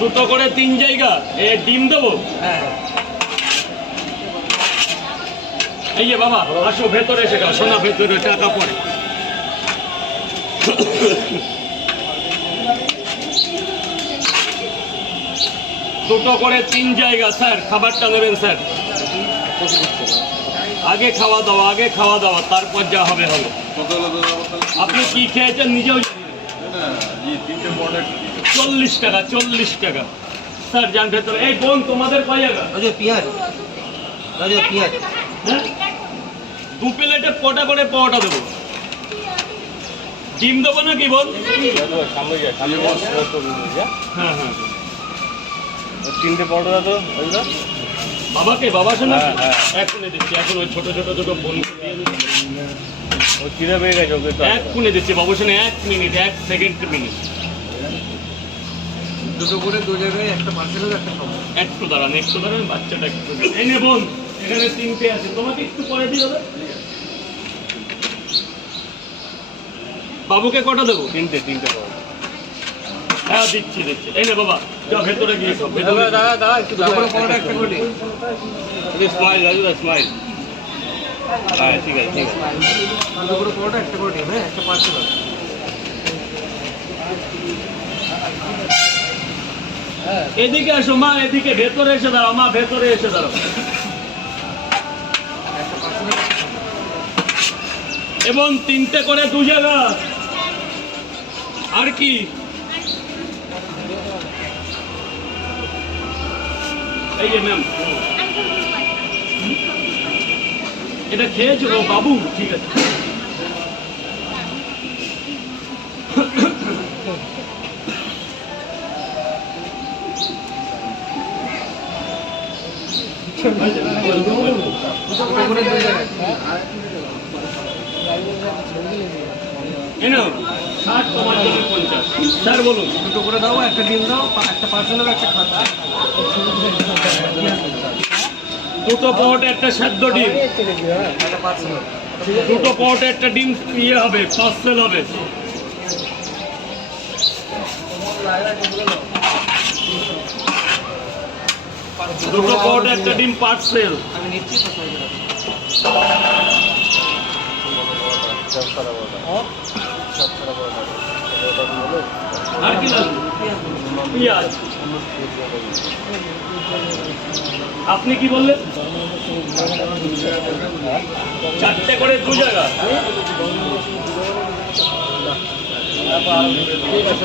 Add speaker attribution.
Speaker 1: দুটো করে তিন জায়গা। এ ডিম দেবো?
Speaker 2: হ্যাঁ।
Speaker 1: এই যে বাবা আসো ভেতরে এসে গেল সোনা ভেতরে টাকা পড়ে দুটো করে তিন জায়গা স্যার খাবারটা নেবেন স্যার। আগে খাওয়া দাওয়া আগে খাওয়া দাওয়া তারপর যা হবে হবে? আপনি কি খেয়েছেন নিজেও
Speaker 3: তিনটে বড়
Speaker 1: চল্লিশ টাকা চল্লিশ টাকা। স্যার যান ভেতরে। এই বোন তোমাদের কয় জায়গা
Speaker 2: রাজু পেঁয়াজ। রাজু পেঁয়াজ।
Speaker 1: হ্যাঁ? দু প্লেটে কটা করে পাওয়াটা দেবো। ডিম দেবো না কি বল হ্যাঁ হ্যাঁ।
Speaker 4: তিনটে পরোটা তো
Speaker 1: বাবাকে বাবা শোনা?
Speaker 4: হ্যাঁ, হ্যাঁ।
Speaker 1: দিচ্ছি। এখন ওই ছোট ছোট ছোট বোন
Speaker 4: ও চিড়ে পেয়ে গেছে ওকে
Speaker 1: দিচ্ছি বাবু শোনে এক মিনিট এক সেকেন্ড মিনিট।
Speaker 2: দুটো করে দু জায়গায় একটা একটা খাব
Speaker 1: একটু দাঁড়ান একটু দাঁড়ান বাচ্চাটা একটু এই নে বোন এখানে তিনটে আছে। তোমাকে একটু পরে দিয়ে হবে বাবুকে কটা দেবো?
Speaker 4: তিনটে তিনটে
Speaker 1: হ্যাঁ দিচ্ছি দিচ্ছি। এই নে বাবা যা ভেতরে গিয়ে খাও ভেতরে
Speaker 4: দাদা দাদা দাদা একটু
Speaker 2: দুটো একটা করে
Speaker 4: স্মাইল রাজু স্মাইল
Speaker 1: এদিকে আসো, মা, এদিকে, ভেতরে এসে দাঁড়াও, মা, ভেতরে এসে দাঁড়াও। এবং তিনটে করে দু আর কি? এই যে ম্যাম এটা খেয়েছো বাবু? ঠিক আছে। স্যার, বলুন।
Speaker 2: দুটো করে দাও, একটা ডিম দাও একটা পার্সেল একটা খাচ্ছে
Speaker 1: দুটো পরোটা, একটা সেদ্ধ ডিম। দুটো পরোটা, একটা ডিম ইয়ে হবে, পার্সেল হবে। দুটো পরোটা, একটা ডিম, পার্সেল।
Speaker 4: হলো
Speaker 1: আর কি লাগবে? পেঁয়াজ। আপনি কি বললেন? চারটে করে দু জায়গা।
Speaker 4: ঠিক আছে